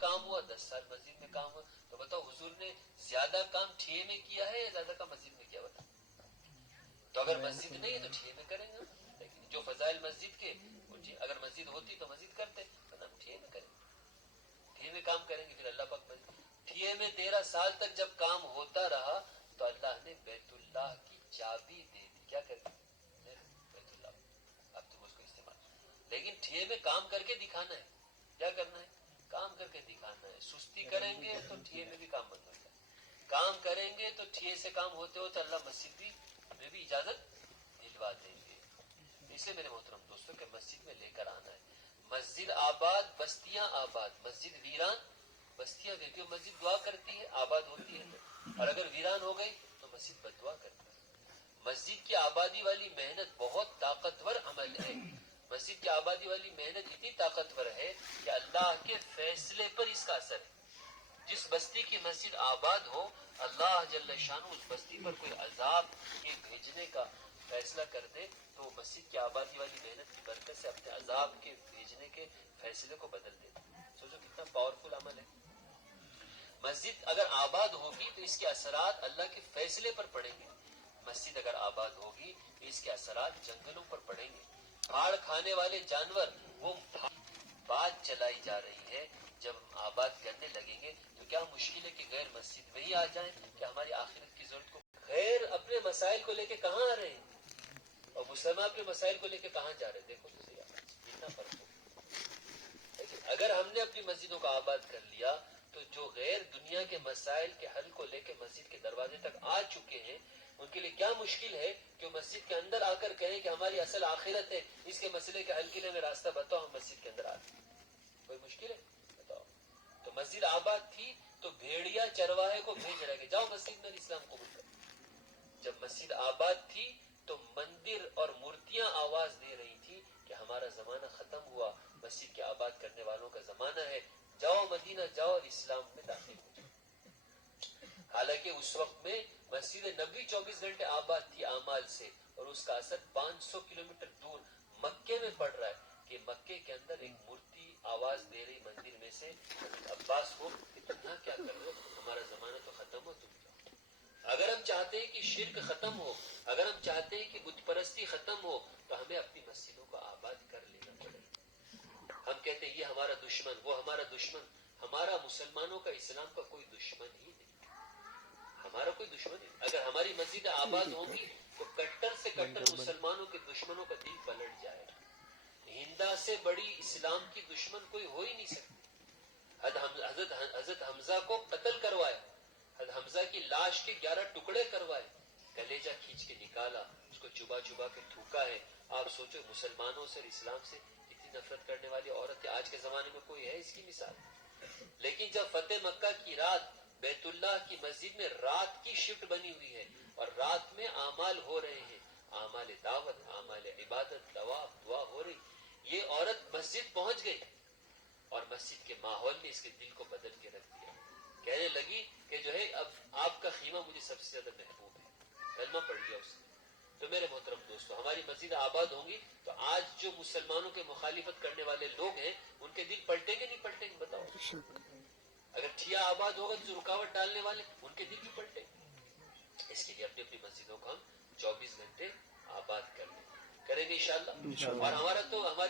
کام ہوا, 10 سال مسجد میں کام ہوا, تو بتاؤ حضور نے زیادہ کام ٹھیے میں کیا ہے یا زیادہ کام مسجد میں کیا؟ بتاؤ. تو اگر مسجد نہیں ہے تو ٹھیے میں کریں گے. لیکن جو فضائل مسجد کے, اگر مسجد ہوتی تو مسجد کرتے, ورنہ ہم ٹھیے میں کریں گے. ٹھیے میں کام کریں گے, پھر اللہ پاک ٹھیے میں 13 سال تک جب کام ہوتا رہا تو اللہ نے بیت اللہ کی چابی دے دی. کیا کرتی؟ بیت اللہ, اب تم اس کو استعمال. لیکن ٹھیے میں کام کر کے دکھانا ہے. کیا کرنا ہے؟ کام کر کے دکھانا ہے. سستی کریں گے تو ٹھیے میں بھی کام بند ہو جائے. کام کریں گے تو ٹھیے سے کام ہوتے ہوتے اللہ مسجد بھی میں بھی اجازت دلوا دیں گے. اس لیے میرے محترم دوستوں کہ مسجد میں لے کر آنا ہے. مسجد آباد, بستیاں آباد. مسجد ویران, بستیاں ویران. مسجد دعا کرتی ہے, آباد ہوتی ہے, اور اگر ویران ہو گئی تو مسجد بد دعا کرتی ہے. مسجد کی آبادی والی محنت بہت طاقتور عمل ہے. مسجد کی آبادی والی محنت اتنی طاقتور ہے کہ اللہ کے فیصلے پر اس کا اثر ہے. جس بستی کی مسجد آباد ہو, اللہ جل شانہ اس بستی پر کوئی عذاب کے بھیجنے کا فیصلہ کر دے تو وہ مسجد کی آبادی والی محنت کی برکت سے اپنے عذاب کے بھیجنے کے فیصلے کو بدل دیتا. سوچو کتنا پاورفل عمل ہے. مسجد اگر آباد ہوگی تو اس کے اثرات اللہ کے فیصلے پر پڑیں گے. مسجد اگر آباد ہوگی تو اس کے اثرات جنگلوں پر پڑیں گے. پھاڑ کھانے والے جانور وہ بات چلائی جا رہی ہے. جب ہم آباد کرنے لگیں گے تو کیا مشکل ہے کہ غیر مسجد میں ہی آ جائیں کہ ہماری آخرت کی ضرورت کو. غیر اپنے مسائل کو لے کے کہاں آ رہے ہیں اور مسلمان اپنے مسائل کو لے کے کہاں جا رہے ہیں. دیکھو تو صحیح کتنا فرق ہو. اگر ہم نے اپنی مسجدوں کو آباد کر لیا تو جو غیر دنیا کے مسائل کے حل کو لے کے مسجد کے دروازے تک آ چکے ہیں ان کے لیے کیا مشکل ہے کہ وہ مسجد کے اندر آ کر کہیں کہ ہماری اصل آخرت ہے, اس کے مسئلے کے حل کے لیے ہمیں راستہ بتاؤ, ہم مسجد کے اندر آتے ہیں. کوئی مشکل ہے؟ بتاؤ. تو مسجد آباد تھی تو بھیڑیا چرواہے کو بھیج رہے کہ جاؤ مسجد میں اسلام قبول کرو. جب مسجد آباد تھی تو مندر اور مورتیاں آواز دے رہی تھی کہ ہمارا زمانہ ختم ہوا, مسجد کے آباد کرنے والوں کا زمانہ ہے, جاؤ مدینہ جاؤ اور اسلام میں داخل ہو جاؤ. حالانکہ اس وقت میں مسجد نبوی 24 گھنٹے آباد تھی اعمال سے, اور اس کا اثر 500 کلومیٹر دور مکے میں پڑ رہا ہے کہ مکے کے اندر ایک مورتی آواز دے رہی مندر میں سے عباس کو کہ تم یہاں کیا کر رہے ہو, ہمارا زمانہ تو ختم ہو, تم جاؤ. اگر ہم چاہتے ہیں کہ شرک ختم ہو, اگر ہم چاہتے ہیں کہ بت پرستی ختم ہو, تو ہمیں اپنی مسجدوں کو آباد کر لینا پڑے. ہم کہتے ہیں یہ ہمارا دشمن, وہ ہمارا دشمن. ہمارا مسلمانوں کا اسلام کا کوئی دشمن ہی نہیں, ہمارا کوئی دشمن نہیں. اگر ہماری مسجد آباد ہوگی تو کٹر سے کٹر مسلمانوں کے دشمنوں کا دل پلٹ جائے گا. ہندا سے بڑی اسلام کی دشمن کوئی ہو ہی نہیں سکتی. حضرت حمزہ کو قتل کروایا, حضرت حمزہ کی لاش کے 11 ٹکڑے کروائے, کلیجہ کھینچ کے نکالا, اس کو چبا چبا کے تھوکا ہے. آپ سوچو مسلمانوں سے اور اسلام سے اتنی نفرت کرنے والی عورت آج کے زمانے میں کوئی ہے اس کی مثال؟ لیکن جب فتح مکہ کی رات بیت اللہ کی مسجد میں رات کی شفٹ بنی ہوئی ہے اور رات میں اعمال ہو رہے ہیں, اعمال دعوت, اعمال عبادت, دعا ہو رہی, یہ عورت مسجد پہنچ گئی اور مسجد کے ماحول نے اس کے دل کو بدل کے رکھ دیا. کہنے لگی کہ جو ہے اب آپ کا خیمہ مجھے سب سے زیادہ محبوب ہے, کلمہ پڑھ لیا اس نے. تو میرے محترم دوستو, ہماری مسجد آباد ہوں گی تو آج جو مسلمانوں کے مخالفت کرنے والے لوگ ہیں ان کے دل پلٹیں گے نہیں پلٹیں گے؟ بتاؤ. اگر ٹھیا آباد ہوگا جو رکاوٹ ڈالنے والے ان کے دل بھی پلٹیں گے. اس کے لیے اپنی اپنی مسجدوں کو ہم 24 گھنٹے آباد کریں گے انشاءاللہ. اور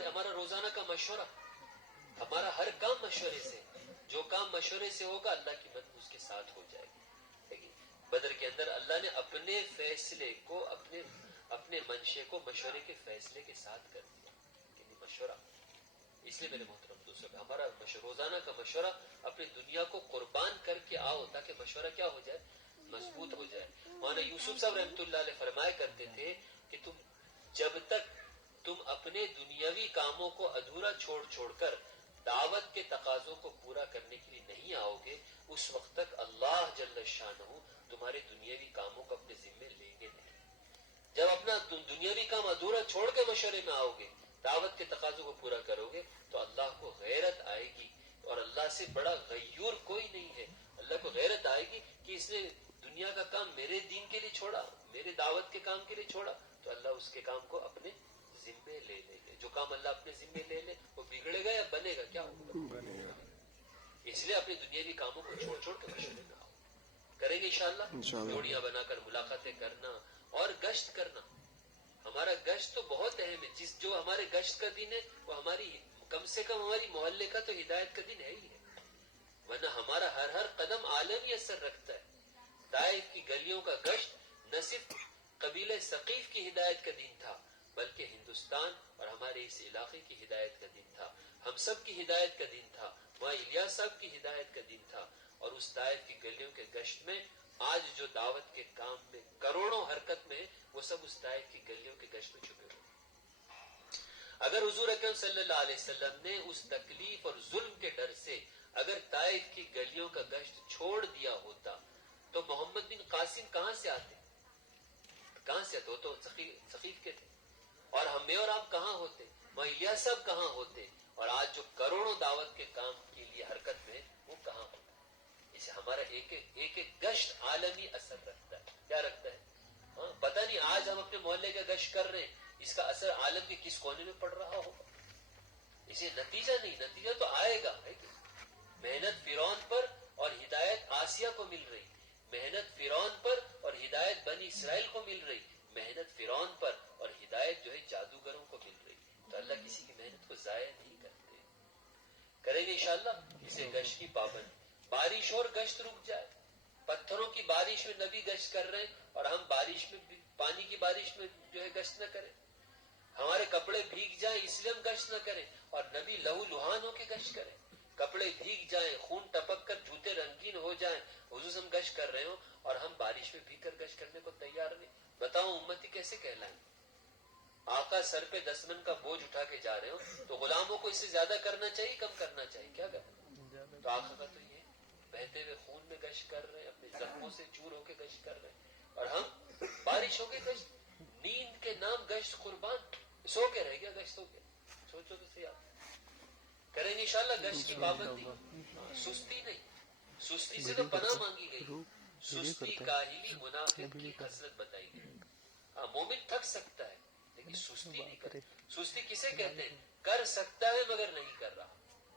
ہمارا روزانہ کا مشورہ, ہمارا ہر کام مشورے سے, جو کام مشورے سے ہوگا اللہ کی مدد اس کے ساتھ ہو جائے گی. دیکھیے بدر کے اندر اللہ نے اپنے فیصلے کو, اپنے منشے کو مشورے کے فیصلے کے ساتھ کر دیا. مشورہ, اس لیے میرے محترم دوستوں ہمارا روزانہ کا مشورہ اپنی دنیا کو قربان کر کے آؤ تاکہ مشورہ کیا ہو جائے, مضبوط ہو جائے. مولانا یوسف صاحب رحمۃ اللہ علیہ فرمایا کرتے تھے کہ جب تک تم اپنے دنیاوی کاموں کو ادھورا چھوڑ کر دعوت کے تقاضوں کو پورا کرنے کے لیے نہیں آؤ گے, اس وقت تک اللہ جل شانہ تمہارے دنیاوی کاموں کو اپنے ذمے لیں گے نہیں. جب اپنا دنیاوی کام ادھورا چھوڑ کے مشورے میں آؤ گے, دعوت کے تقاضوں کو پورا کرو گے, تو اللہ کو غیرت آئے گی, اور اللہ سے بڑا غیور کوئی نہیں ہے. اللہ کو غیرت آئے گی کہ اس نے دنیا کا کام میرے دین کے لیے چھوڑا, میرے دعوت کے کام کے لیے چھوڑا, تو اللہ اس کے کام کو اپنے ذمے لے لے گے. جو کام اللہ اپنے ذمے لے لے وہ بگڑے گا یا بنے گا؟ کیا ہوگا؟ بنے گا. یہ اس لیے اپنے دنیاوی کاموں کو چھوڑ چھوڑ کے مشورے میں آؤ. کریں گے انشاءاللہ جوڑیاں بنا کر ملاقاتیں کرنا اور گشت کرنا. ہمارا گشت تو بہت اہم ہے. جو ہمارے گشت کا دن ہے وہ ہماری کم سے کم ہماری محلے کا تو ہدایت کا دن ہے ہی ہے. ورنہ ہمارا ہر قدم عالمی اثر رکھتا ہے. طائف کی گلیوں کا گشت نہ صرف قبیلہ ثقیف کی ہدایت کا دن تھا بلکہ ہندوستان اور ہمارے اس علاقے کی ہدایت کا دن تھا. ہم سب کی ہدایت کا دن تھا. وہاں الیاس صاحب کی ہدایت کا دن تھا. اور اس طائف کی گلیوں کے گشت میں آج جو دعوت کے کام میں کروڑوں حرکت میں وہ سب اس طائف کی گلیوں کے گشت میں چھپے ہوئے. اگر حضور اکرم صلی اللہ علیہ وسلم نے اس تکلیف اور ظلم کے ڈر سے اگر طائف کی گلیوں کا گشت چھوڑ دیا ہوتا تو محمد بن قاسم کہاں سے آتے؟ کہاں سے آتے؟ وہ تو ثقیف کے تھے. اور ہمیں اور آپ کہاں ہوتے؟ وہاں الیاس صاحب کہاں ہوتے؟ اور آج جو کروڑوں دعوت کے کام کے لیے حرکت میں وہ کہاں ہوتا؟ اسے ہمارا ایک ایک گشت عالمی اثر رکھتا ہے. کیا رکھتا ہے؟ ہاں پتہ نہیں آج ہم اپنے محلے کا گشت کر رہے ہیں, اس کا اثر عالم کے کس کونے میں پڑ رہا ہوگا. اسے نتیجہ نہیں, نتیجہ تو آئے گا. ہے کہ محنت فرعون پر اور ہدایت آسیہ کو مل رہی, محنت فرعون پر اور ہدایت بنی اسرائیل کو مل رہی, محنت فرعون پر اور ہدایت جو ہے جادوگروں کو مل رہی. تو اللہ کسی کی محنت کو ضائع نہیں کرتے. کریں گے انشاءاللہ اسے گشت کی پابندی. بارش اور گشت رک جائے, پتھروں کی بارش میں نبی گشت کر رہے ہیں اور ہم بارش میں پانی کی بارش میں جو ہے گشت نہ کریں. ہمارے کپڑے بھیگ جائیں اس لیے ہم گشت نہ کریں اور نبی لہو لہان ہو کے گشت کریں. کپڑے بھیگ جائیں, خون ٹپک کر جوتے رنگین ہو جائیں, حضور ہم گشت کر رہے ہوں اور ہم بارش میں بھیگ کر گشت کرنے کو تیار نہیں. بتاؤ امتی کیسے کہلائیں؟ آقا سر پہ 10 من کا بوجھ اٹھا کے جا رہے ہو تو غلاموں کو اس سے زیادہ کرنا چاہیے کم کرنا چاہیے؟ کیا کرنا؟ تو آقا کا تو یہ بہتے ہوئے خون میں گشت کر رہے ہیں, اپنے زخموں سے چور ہو کے گشت کر رہے ہیں اور ہم بارش ہو کے گشت. نیند کے نام گشت قربان, سو کے رہ گیا گشت ہو گیا. سوچو تو صحیح. آپ کریں گے انشاءاللہ گشت کی پابندی. سستی نہیں, سستی سے تو پناہ مانگی گئی. سستی کاہلی منافق کی خصلت بتائی گئی. مومن تھک سکتا ہے لیکن سستی نہیں کرتا. سستی کسے کہتے ہیں؟ کر سکتا ہے مگر نہیں کر رہا,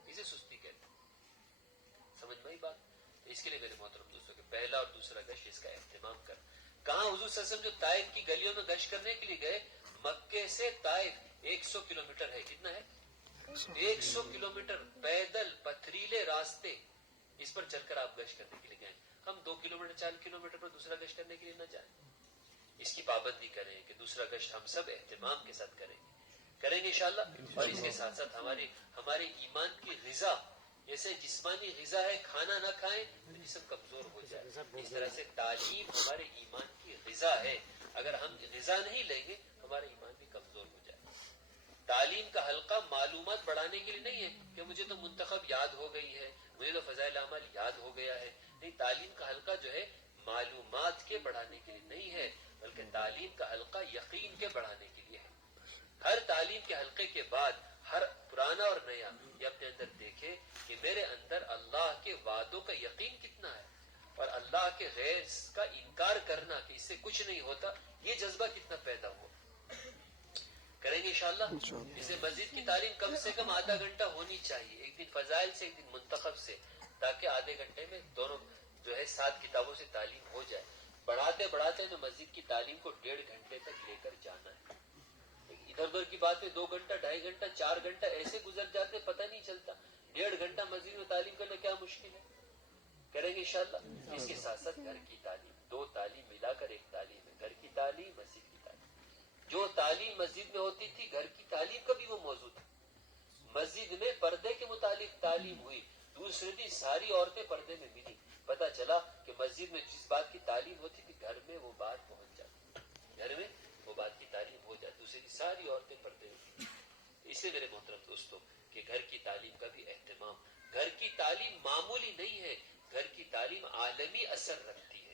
اسے سستی کہتے ہیں. سمجھ میں بات. اس کے لیے میرے محترم دوستوں کہ پہلا اور دوسرا گشت اس کا اہتمام کر. کہاں حضور صلی اللہ علیہ وسلم جو طائف کی گلیوں میں گشت کرنے کے لیے گئے, مکے سے طائف 100 کلومیٹر ہے. کتنا ہے؟ 100 کلومیٹر پیدل پتھریلے راستے, اس پر چل کر آپ گشت کرنے کے لیے گئے. ہم 2 کلومیٹر 4 کلومیٹر پر دوسرا گشت کرنے کے لیے نہ جائیں. اس کی پابندی کریں کہ دوسرا گشت ہم سب اہتمام کے ساتھ کریں گے انشاءاللہ. اور اس کے ساتھ ساتھ ہمارے ایمان کی غذا, جیسے جسمانی غذا ہے, کھانا نہ کھائیں تو جسم کمزور ہو جائے, اس طرح سے تعلیم ہمارے ایمان کی غذا ہے. اگر ہم غذا نہیں لیں گے ہمارا ایمان بھی کمزور ہو جائے. تعلیم کا حلقہ معلومات بڑھانے کے لیے نہیں ہے کہ مجھے تو منتخب یاد ہو گئی ہے, مجھے تو فضائل اعمال یاد ہو گیا ہے. نہیں, تعلیم کا حلقہ جو ہے معلومات کے بڑھانے کے لیے نہیں ہے بلکہ تعلیم کا حلقہ یقین کے بڑھانے کے لیے ہے. ہر تعلیم کے حلقے کے بعد ہر پرانا اور نیا یہ اپنے اندر دیکھے کہ میرے اندر اللہ کے وعدوں کا یقین کتنا ہے اور اللہ کے غیر کا انکار کرنا کہ اس سے کچھ نہیں ہوتا یہ جذبہ کتنا پیدا ہوا. کریں گے انشاءاللہ. اسے مسجد کی تعلیم کم سے کم آدھا گھنٹہ ہونی چاہیے, ایک دن فضائل سے ایک دن منتخب سے, تاکہ آدھے گھنٹے میں دونوں جو ہے 7 کتابوں سے تعلیم ہو جائے. بڑھاتے بڑھاتے تو مسجد کی تعلیم کو 1.5 گھنٹے تک لے کر جانا ہے. ادھر ادھر کی بات میں 2 گھنٹہ 2.5 گھنٹہ 4 گھنٹہ ایسے گزر جاتے پتہ نہیں چلتا. 1.5 گھنٹہ مسجد میں تعلیم کرنا کیا مشکل ہے؟ کریں گے انشاءاللہ. اس کے ساتھ ساتھ گھر کی تعلیم, 2 تعلیم ملا کر ایک تعلیم ہے, گھر کی تعلیم مسجد کی تعلیم. جو تعلیم مسجد میں ہوتی تھی گھر کی تعلیم کا بھی وہ موضوع تھا. مسجد میں پردے کے متعلق تعلیم ہوئی, دوسرے دن ساری عورتیں پردے میں ملی, پتا چلا کہ مسجد میں جس بات کی تعلیم ہوتی تھی گھر میں وہ بات پہنچ جاتی, گھر میں وہ بات کی تعلیم ہو جاتی, دوسرے دن ساری عورتیں پردے میں ملی. اس لیے میرے محترم دوستوں کہ گھر کی تعلیم کا بھی اہتمام. گھر کی تعلیم معمولی نہیں ہے, گھر کی تعلیم عالمی اثر رکھتی ہے.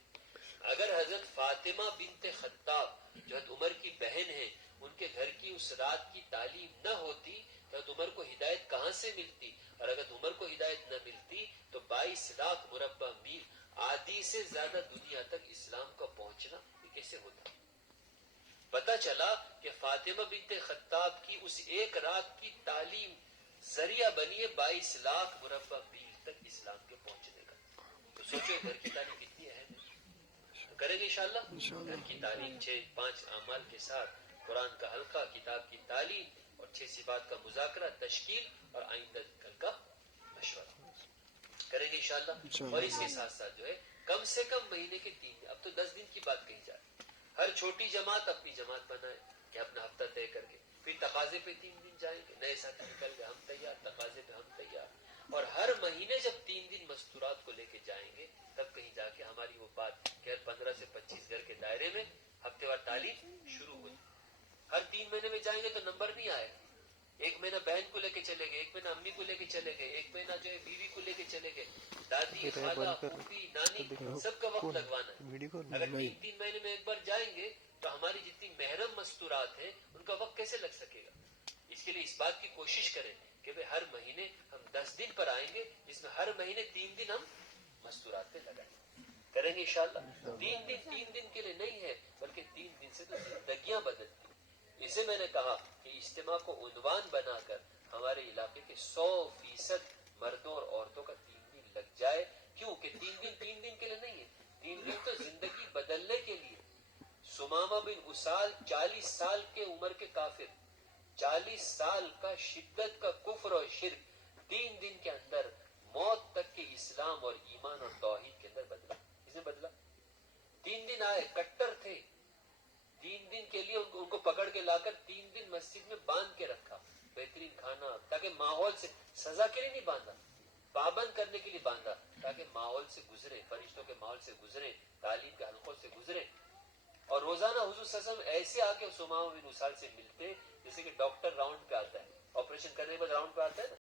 اگر حضرت فاطمہ بنت خطاب جو حضرت عمر کی بہن ہیں, ان کے گھر کی اس رات کی تعلیم نہ ہوتی تو حضرت عمر کو ہدایت کہاں سے ملتی, اور اگر عمر کو ہدایت نہ ملتی تو 22 لاکھ مربع میل آدھی سے زیادہ دنیا تک اسلام کا پہنچنا یہ کیسے ہوتا. پتہ چلا کہ فاطمہ بنت خطاب کی اس ایک رات کی تعلیم ذریعہ بنی ہے 22 لاکھ مربع میل تک اسلام سوچو گھر کی تعلیم کتنی اہم ہے. تو کریں گے انشاءاللہ گھر کی تعلیم 5 اعمال کے ساتھ، قرآن کا حلقہ، کتاب کی تعلیم اور 6 صفات کا مذاکرہ، تشکیل اور آئندہ کل کا مشورہ کریں گے انشاءاللہ. اور اس کے ساتھ ساتھ جو ہے کم سے کم مہینے کے 3 دن، اب تو 10 دن کی بات کہی جائے، ہر چھوٹی جماعت اپنی جماعت بنائے کہ اپنا ہفتہ طے کر کے پھر تقاضے پہ 3 دن جائیں گے. نئے ساتھی نکل گئے، ہم تیار، تقاضے پہ ہم تیار. اور ہر مہینے جب 3 دن مستورات کو لے کے جائیں گے تب کہیں جا کے ہماری وہ بات کہ 15 سے 25 گھر کے دائرے میں ہفتے وار تعلیم شروع ہوئی. ہر 3 مہینے میں جائیں گے تو نمبر نہیں آئے. ایک مہینہ بہن کو لے کے چلے گئے، ایک مہینہ امی کو لے کے چلے گئے، ایک مہینہ جو ہے بیوی کو لے کے چلے گئے، دادی، خالہ، پھوپھی، نانی، سب کا وقت لگوانا ہے. اگر 3 مہینے میں ایک بار جائیں گے تو ہماری جتنی محرم مستورات ہیں ان کا وقت کیسے لگ سکے گا؟ اس کے لیے اس بات کی کوشش کریں کہ ہر مہینے ہم 10 دن پر آئیں گے، جس میں ہر مہینے 3 دن ہم مستورات پہ لگائیں کریں گے انشاءاللہ. 3 دن کے لیے نہیں ہے بلکہ 3 دن سے تو زندگیاں بدلتی. اسے میں نے کہا کہ اجتماع کو عنوان بنا کر ہمارے علاقے کے 100% مردوں اور عورتوں کا 3 دن لگ جائے. کیوں کہ 3 دن کے لیے نہیں ہے، 3 دن تو زندگی بدلنے کے لیے. سمامہ بن اسال 40 سال کے عمر کے کافر، 40 سال کا شدت کا کفر اور شرک 3 دن کے اندر موت تک کے اسلام اور ایمان اور توحید کے اندر بدلا. اس نے بدلا. 3 دن آئے، کٹر تھے. 3 دن کے لیے ان کو پکڑ کے لا کر 3 دن مسجد میں باندھ کے رکھا. بہترین کھانا، تاکہ ماحول سے، سزا کے لیے نہیں باندھا، پابند کرنے کے لیے باندھا تاکہ ماحول سے گزرے، فرشتوں کے ماحول سے گزرے، تعلیم کے حلقوں سے گزرے. اور روزانہ حضور صلی اللہ علیہ وسلم ایسے آ کے سمامہ بن اسال سے ملتے جیسے کہ ڈاکٹر راؤنڈ پہ آتا ہے، آپریشن کرنے کے بعد راؤنڈ پہ آتا ہے نا،